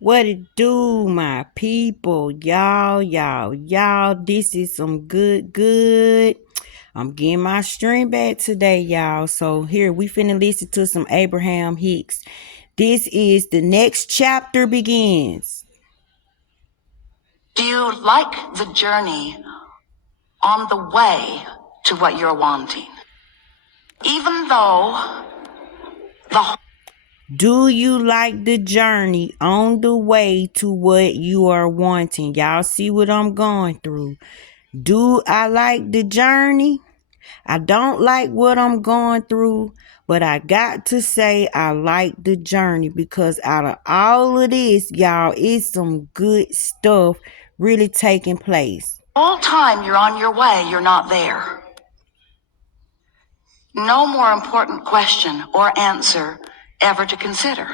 What it do, my people? Y'all. This is some good. I'm getting my stream back today, y'all. So here, we finna listen to some Abraham Hicks. This is The Next Chapter Begins. Do you like the journey on the way to what you're wanting? Even though Do you like the journey on the way to what you are wanting? Y'all see what I'm going through. Do I like the journey? I don't like what I'm going through, but I got to say I like the journey because out of all of this, y'all, it's some good stuff really taking place. all time you're on your way, you're not there. No more important question or answer ever to consider,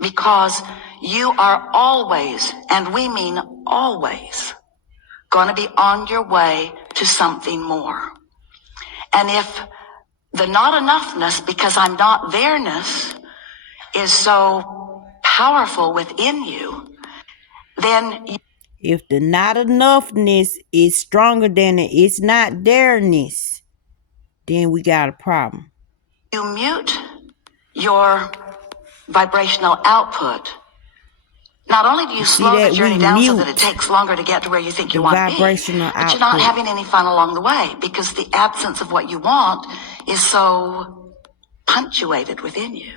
because you are always, and we mean always, going to be on your way to something more. And if the not enoughness because I'm not there-ness is so powerful within you, then If the not enoughness is stronger than the it's not there-ness, then we got a problem. you mute your vibrational output. Not only do you slow the journey down so that it takes longer to get to where you think you want to be, but you're not having any fun along the way because the absence of what you want is so punctuated within you.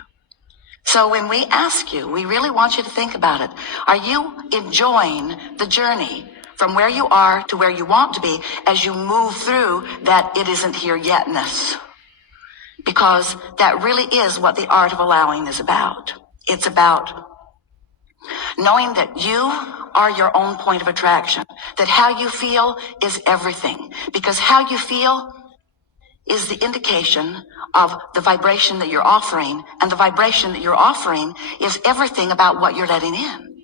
So when we ask you, we really want you to think about it. Are you enjoying the journey from where you are to where you want to be as you move through that it isn't here yetness? Because that really is what the art of allowing is about. It's about knowing that you are your own point of attraction, that how you feel is everything, because how you feel is the indication of the vibration that you're offering, and the vibration that you're offering is everything about what you're letting in.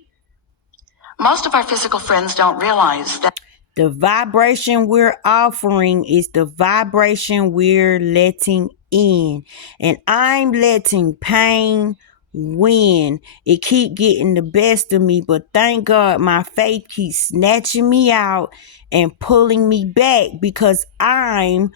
Most of our physical friends don't realize that the vibration we're offering is the vibration we're letting in. And I'm letting pain win. It keep getting the best of me, but thank God my faith keeps snatching me out and pulling me back because I'm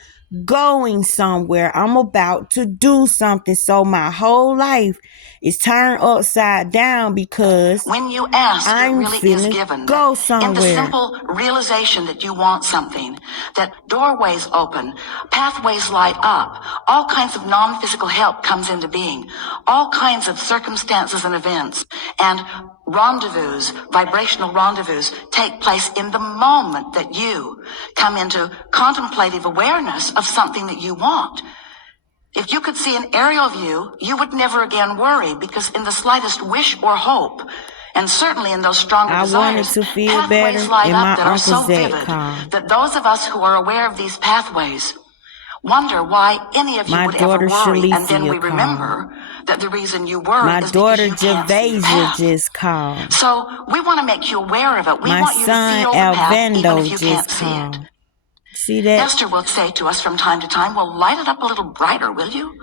going somewhere. I'm about to do something. So my whole life is turned upside down because when you ask, I'm it really is given. go somewhere. In the simple realization that you want something, that doorways open, pathways light up, all kinds of non-physical help comes into being, all kinds of circumstances and events, and rendezvous, vibrational rendezvous, take place in the moment that you come into contemplative awareness of something that you want. If you could see an aerial view, you would never again worry, because in the slightest wish or hope, and certainly in those stronger desires, pathways light up that are so vivid that those of us who are aware of these pathways wonder why any of you would ever worry, and then we remember that the reason you worry is because you can't see the path. Just called. So we want to make you aware of it. We want you to feel the path even if you can't see it. See that? Esther will say to us from time to time, well, light it up a little brighter, will you?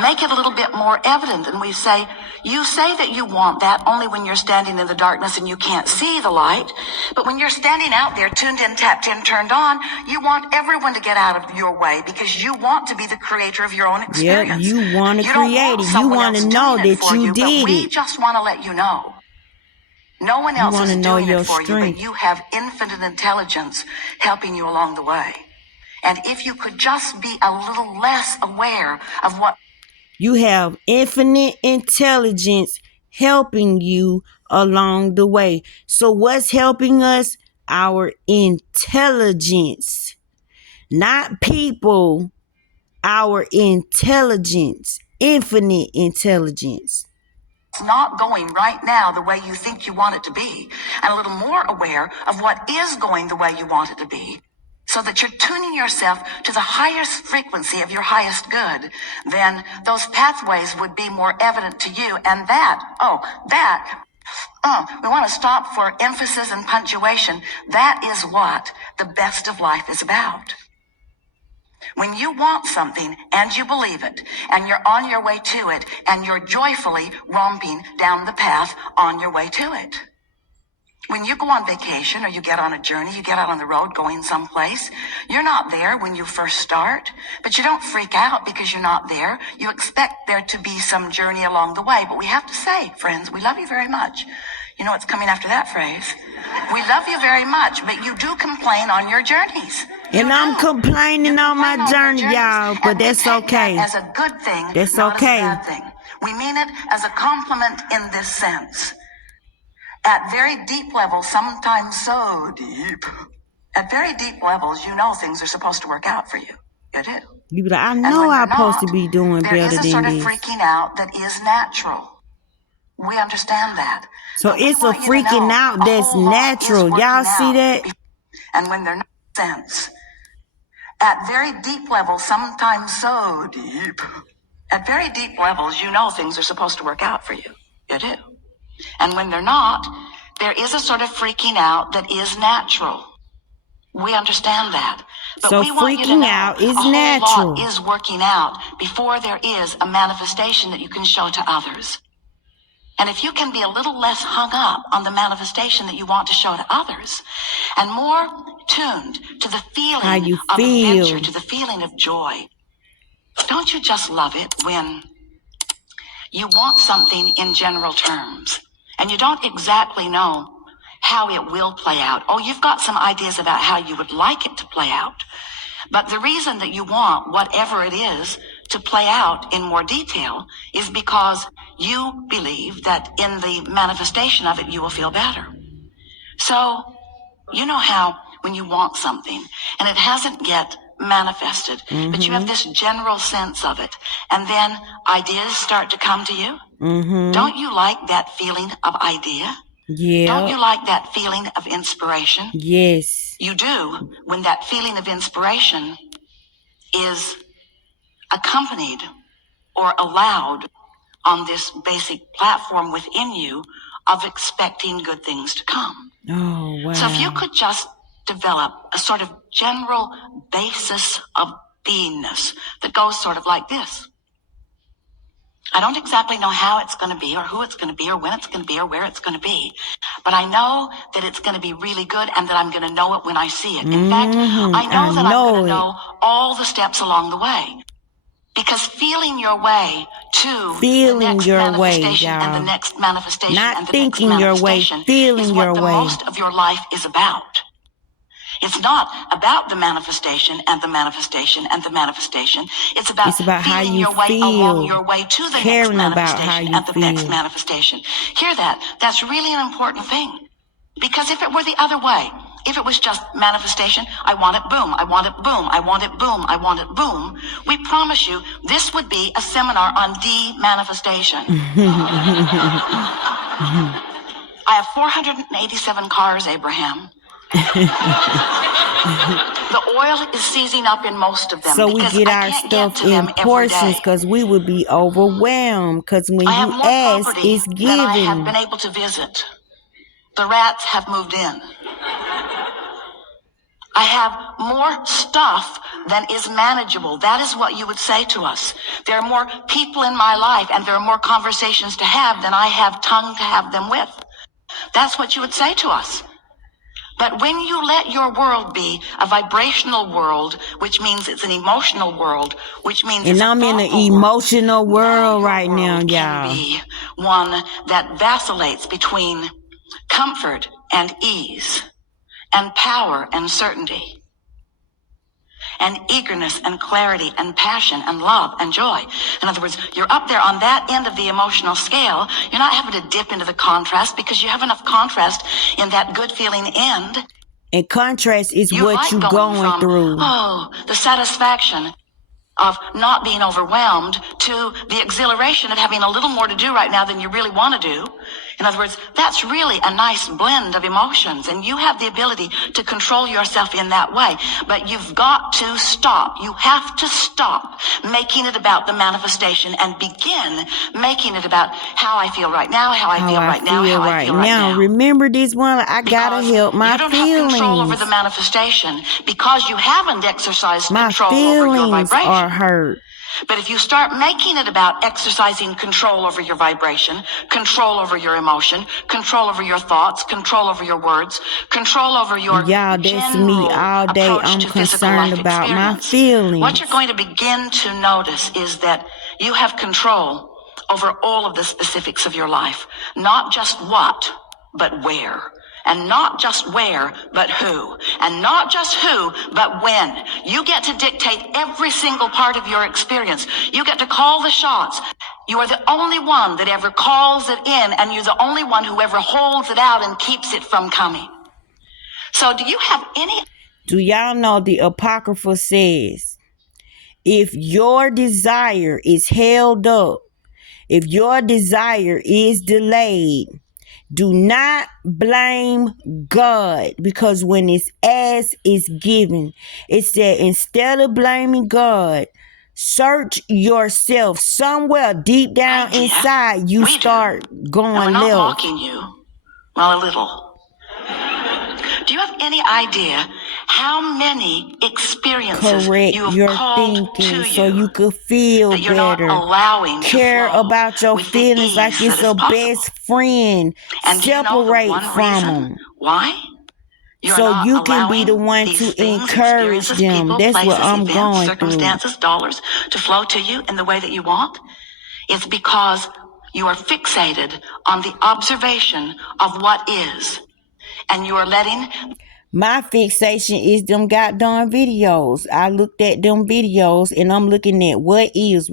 Make it a little bit more evident. And we say, you say that you want that only when you're standing in the darkness and you can't see the light. But when you're standing out there, tuned in, tapped in, turned on, you want everyone to get out of your way because you want to be the creator of your own experience. Yeah, you want to create it. You want to know that you did it. We just want to let you know. No one else is doing it for you, but you have infinite intelligence helping you along the way. And if you could just be a little less aware of what... You have infinite intelligence helping you along the way. So what's helping us? Our intelligence. Not people. Our intelligence. Infinite intelligence. Not going right now the way you think you want it to be, and a little more aware of what is going the way you want it to be, so that you're tuning yourself to the highest frequency of your highest good, then those pathways would be more evident to you. And we want to stop for emphasis and punctuation. That is what the best of life is about. When you want something and you believe it, and you're on your way to it, and you're joyfully romping down the path on your way to it. When you go on vacation or you get on a journey, you get out on the road going someplace, you're not there when you first start, but you don't freak out because you're not there. You expect there to be some journey along the way. But we have to say, friends, we love you very much. You know what's coming after that phrase? We love you very much, but you do complain on your journeys. And I'm complaining on my journey, y'all, but that's okay. As a good thing, that's not okay. as a bad thing. We mean it as a compliment in this sense. At very deep levels, sometimes so deep, at very deep levels, you know things are supposed to work out for you. You do. You be like, I know I'm supposed to be doing better than this. There is a sort of freaking out that is natural. We understand that. So it's a freaking out that's natural. Y'all see that? And when they're not sense. At very deep levels, sometimes so deep. At very deep levels, you know things are supposed to work out for you. You do. And when they're not, there is a sort of freaking out that is natural. We understand that. But so we want freaking out is a whole natural. lot is working out before there is a manifestation that you can show to others. And if you can be a little less hung up on the manifestation that you want to show to others, and more tuned to the feeling of adventure, to the feeling of joy, don't you just love it when you want something in general terms, and you don't exactly know how it will play out? Oh, you've got some ideas about how you would like it to play out. But the reason that you want whatever it is to play out in more detail is because you believe that in the manifestation of it, you will feel better. So, you know how when you want something and it hasn't yet manifested, but you have this general sense of it, and then ideas start to come to you? Don't you like that feeling of idea? Yeah. Don't you like that feeling of inspiration? Yes. You do when that feeling of inspiration is accompanied or allowed on this basic platform within you of expecting good things to come. Oh, wow. So if you could just develop a sort of general basis of beingness that goes sort of like this. I don't exactly know how it's going to be or who it's going to be or when it's going to be or where it's going to be, but I know that it's going to be really good and that I'm going to know it when I see it. In fact, I know that I'm going to know all the steps along the way. Because feeling your way to the next manifestation and the next manifestation and the next manifestation is what the most of your life is about. It's not about the manifestation and the manifestation and the manifestation. It's about how you your way feel, along your way to the next manifestation and the next manifestation. Hear that? That's really an important thing. Because if it were the other way, if it was just manifestation, I want it, boom, I want it, boom, I want it, boom, I want it, boom, we promise you this would be a seminar on de-manifestation. I have 487 cars, Abraham. The oil is seizing up in most of them. So we get our stuff in portions because we would be overwhelmed. Because when you ask, it's given. I have been able to visit. The rats have moved in. I have more stuff than is manageable. That is what you would say to us. There are more people in my life and there are more conversations to have than I have tongue to have them with. That's what you would say to us. But when you let your world be a vibrational world, which means it's an emotional world, which means and I'm in an emotional world right now, y'all. Can be one that vacillates between comfort and ease, and power and certainty, and eagerness and clarity and passion and love and joy. In other words, you're up there on that end of the emotional scale. You're not having to dip into the contrast because you have enough contrast in that good feeling end. And contrast is what you're going through. Oh, the satisfaction of not being overwhelmed to the exhilaration of having a little more to do right now than you really want to do. In other words, that's really a nice blend of emotions, and you have the ability to control yourself in that way. But you've got to stop. You have to stop making it about the manifestation and begin making it about how I feel right now, how I feel right now, how I feel right now. Remember this one, I gotta help my feelings. You don't have control over the manifestation because you haven't exercised control over your vibration. My feelings are hurt. But if you start making it about exercising control over your vibration, control over your emotion, control over your thoughts, control over your words, control over your that's me all day. I'm concerned about my feelings. What you're going to begin to notice is that you have control over all of the specifics of your life. Not just what, but where. And not just where, but who. And not just who, but when. You get to dictate every single part of your experience. You get to call the shots. You are the only one that ever calls it in, and you're the only one who ever holds it out and keeps it from coming. So do you have any... Do y'all know the Apocrypha says, if your desire is held up, if your desire is delayed, do not blame God, because when it's asked, it's given. It said, instead of blaming God, search yourself. Somewhere deep down inside, you start going left. We're not mocking you. Well, a little. Do you have any idea how many experiences you have called to you so you could feel that you're better, not allowing care about your feelings like it's a best friend, and separate from them. Why? So you can be the one to encourage them. That's what I'm going through. Circumstances, dollars to flow to you in the way that you want. It's because you are fixated on the observation of what is. And you are letting... My fixation is them goddamn videos. I looked at them videos and I'm looking at what is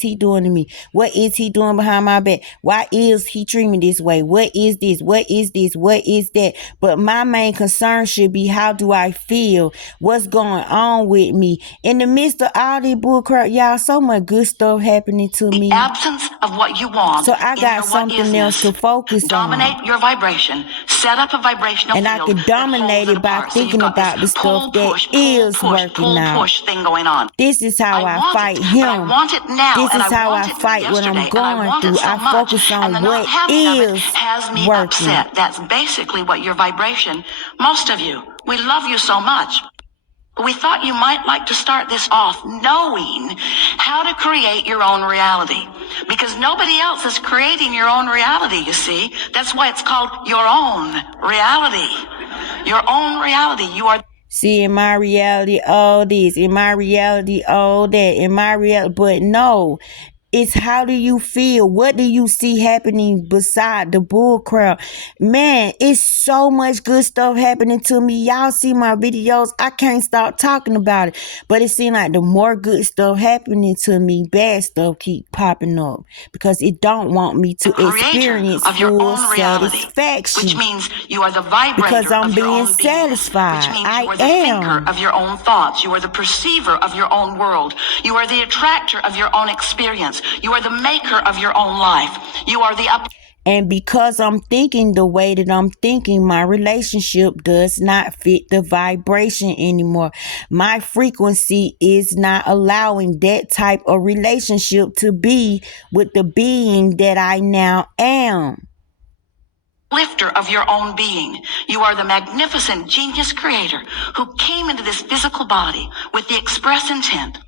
he doing to me? What is he doing behind my back? Why is he treating me this way? What is this? What is this? What is that? But my main concern should be, how do I feel? What's going on with me? In the midst of all this bullcrap, y'all, so much good stuff happening to me. The absence of what you want. So I got something else to focus on. Dominate your vibration. Set up a vibrational field. And I can dominate it by thinking about the stuff that is working out. Thing going on. This is how I fight him. I want it now. This is how I fight what I'm going through. I focus on what is working. Upset. That's basically what your vibration, most of you, we love you so much. But we thought you might like to start this off knowing how to create your own reality. Because nobody else is creating your own reality, you see. That's why it's called your own reality. Your own reality. You are... See, in my reality, all this. In my reality, all that. In my reality, but no. It's how do you feel? What do you see happening beside the bull crowd? Man, it's so much good stuff happening to me. Y'all see my videos. I can't stop talking about it. But it seems like the more good stuff happening to me, bad stuff keep popping up. Because it don't want me to experience full satisfaction. Which means you are the vibrator because I'm of your being own satisfied. Which means you are the thinker of your own thoughts. You are the perceiver of your own world. You are the attractor of your own experience. You are the maker of your own life. You are the And because I'm thinking the way that I'm thinking, my relationship does not fit the vibration anymore. My frequency is not allowing that type of relationship to be with the being that I now am. Lifter of your own being. You are the magnificent genius creator who came into this physical body with the express intent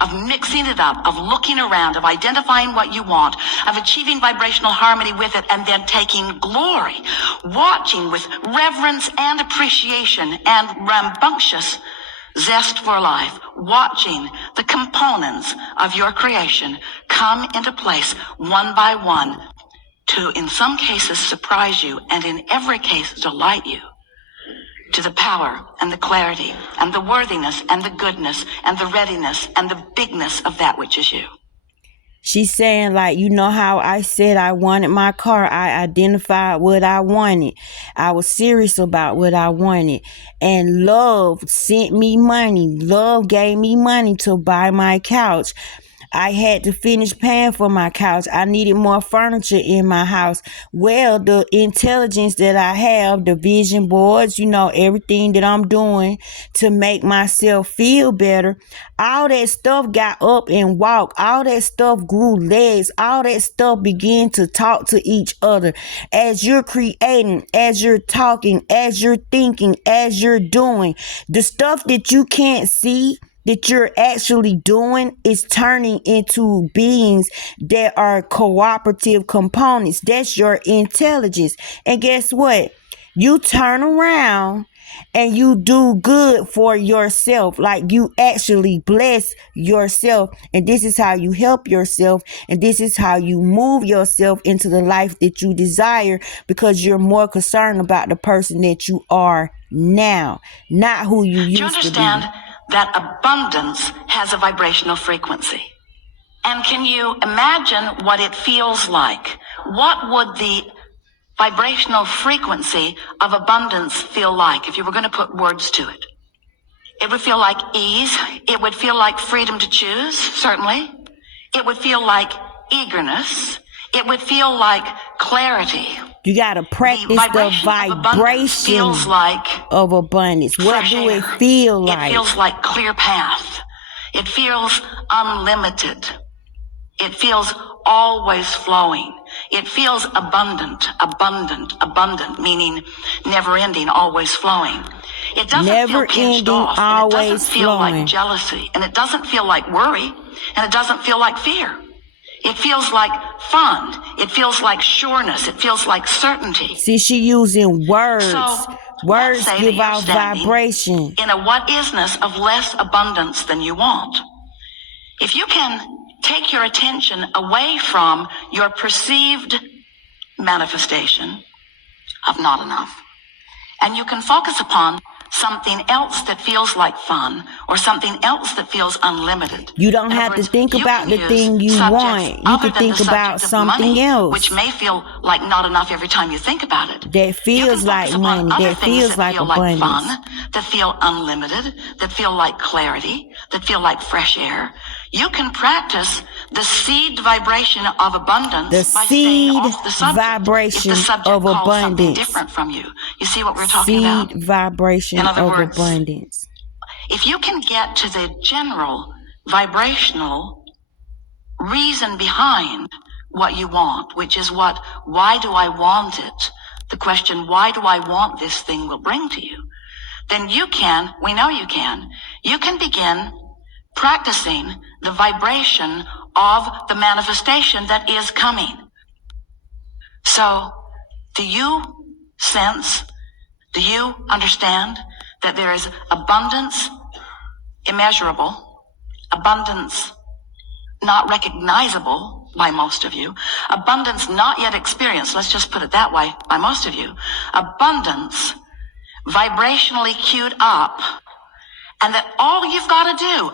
of mixing it up, of looking around, of identifying what you want, of achieving vibrational harmony with it, and then taking glory, watching with reverence and appreciation and rambunctious zest for life, watching the components of your creation come into place one by one to, in some cases, surprise you, and in every case, delight you. To the power and the clarity and the worthiness and the goodness and the readiness and the bigness of that which is you. She's saying, like, you know how I said I wanted my car. I identified what I wanted. I was serious about what I wanted. And love sent me money. Love gave me money to buy my couch. I had to finish paying for my couch. I needed more furniture in my house. Well, the intelligence that I have, the vision boards, everything that I'm doing to make myself feel better, all that stuff got up and walked. All that stuff grew legs. All that stuff began to talk to each other. As you're creating, as you're talking, as you're thinking, as you're doing, the stuff that you can't see, that you're actually doing, is turning into beings that are cooperative components. That's your intelligence. And guess what? You turn around and you do good for yourself. Like, you actually bless yourself. And this is how you help yourself. And this is how you move yourself into the life that you desire, because you're more concerned about the person that you are now, not who you used to be. That abundance has a vibrational frequency. And can you imagine what it feels like? What would the vibrational frequency of abundance feel like if you were going to put words to it? It would feel like ease. It would feel like freedom to choose, certainly. It would feel like eagerness. It would feel like clarity. You got to practice the vibration of abundance. What do it feel like? It feels like clear path. It feels unlimited. It feels always flowing. It feels abundant, meaning never ending, always flowing. It doesn't feel pinched off. And it doesn't feel like jealousy. And it doesn't feel like worry. And it doesn't feel like fear. It feels like fun. It feels like sureness. It feels like certainty. See, she using words. So, words give out vibration. In a what-isness of less abundance than you want. If you can take your attention away from your perceived manifestation of not enough, and you can focus upon something else that feels like fun, or something else that feels unlimited. You don't have to think about the thing you want. You can think about something else, which may feel like not enough every time you think about it. That feels like money. That feels like abundance. Like fun, that feel unlimited, that feel like clarity, that feel like fresh air. You can practice the seed vibration of abundance by staying off the subject. Vibration if the subject of calls abundance. Something different from you. You see what we're talking about? Seed vibration of abundance. If you can get to the general vibrational reason behind what you want, which is why do I want it? The question, why do I want this thing, will bring to you. Then we know you can begin practicing the vibration of the manifestation that is coming. So, do you understand that there is abundance immeasurable, abundance not recognizable by most of you, abundance not yet experienced, let's just put it that way, by most of you, abundance vibrationally queued up, and that all you've got to do,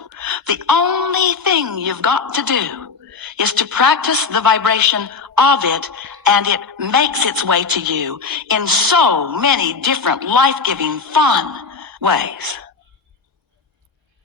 the only thing you've got to do, is to practice the vibration of it, and it makes its way to you in so many different life-giving, fun ways.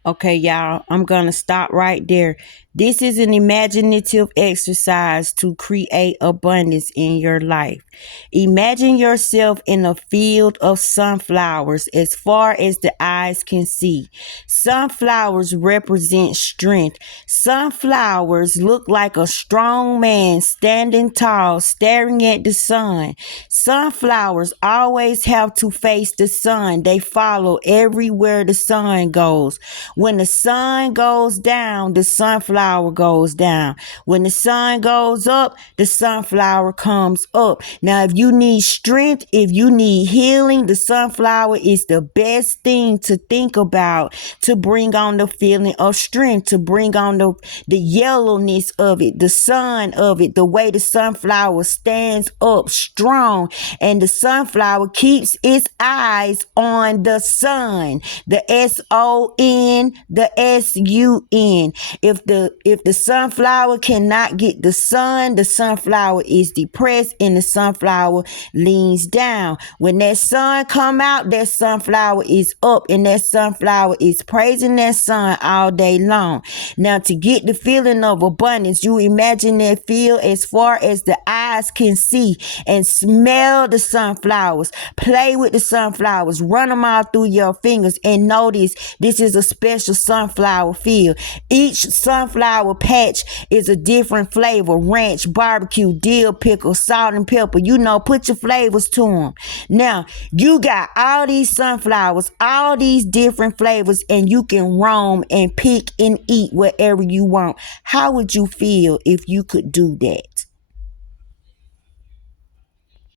Okay, y'all, I'm going to stop right there. This is an imaginative exercise to create abundance in your life. Imagine yourself in a field of sunflowers as far as the eyes can see. Sunflowers represent strength. Sunflowers look like a strong man standing tall, staring at the sun. Sunflowers always have to face the sun. They follow everywhere the sun goes. When the sun goes down, the sunflower goes down. When the sun goes up, the sunflower comes up. Now, if you need strength, if you need healing, the sunflower is the best thing to think about to bring on the feeling of strength, to bring on the yellowness of it, the sun of it, the way the sunflower stands up strong, and the sunflower keeps its eyes on the sun, the S-O-N, the S-U-N. If the if the sunflower cannot get the sunflower is depressed and the sunflower leans down. When that sun come out, that sunflower is up and that sunflower is praising that sun all day long. Now, to get the feeling of abundance, you imagine that field as far as the eyes can see and smell the sunflowers, play with the sunflowers, run them all through your fingers, and notice this is a special sunflower field. Each sunflower patch is a different flavor: ranch, barbecue, dill pickle, salt and pepper. You know, put your flavors to them. Now, you got all these sunflowers, all these different flavors, and you can roam and pick and eat whatever you want. How would you feel if you could do that?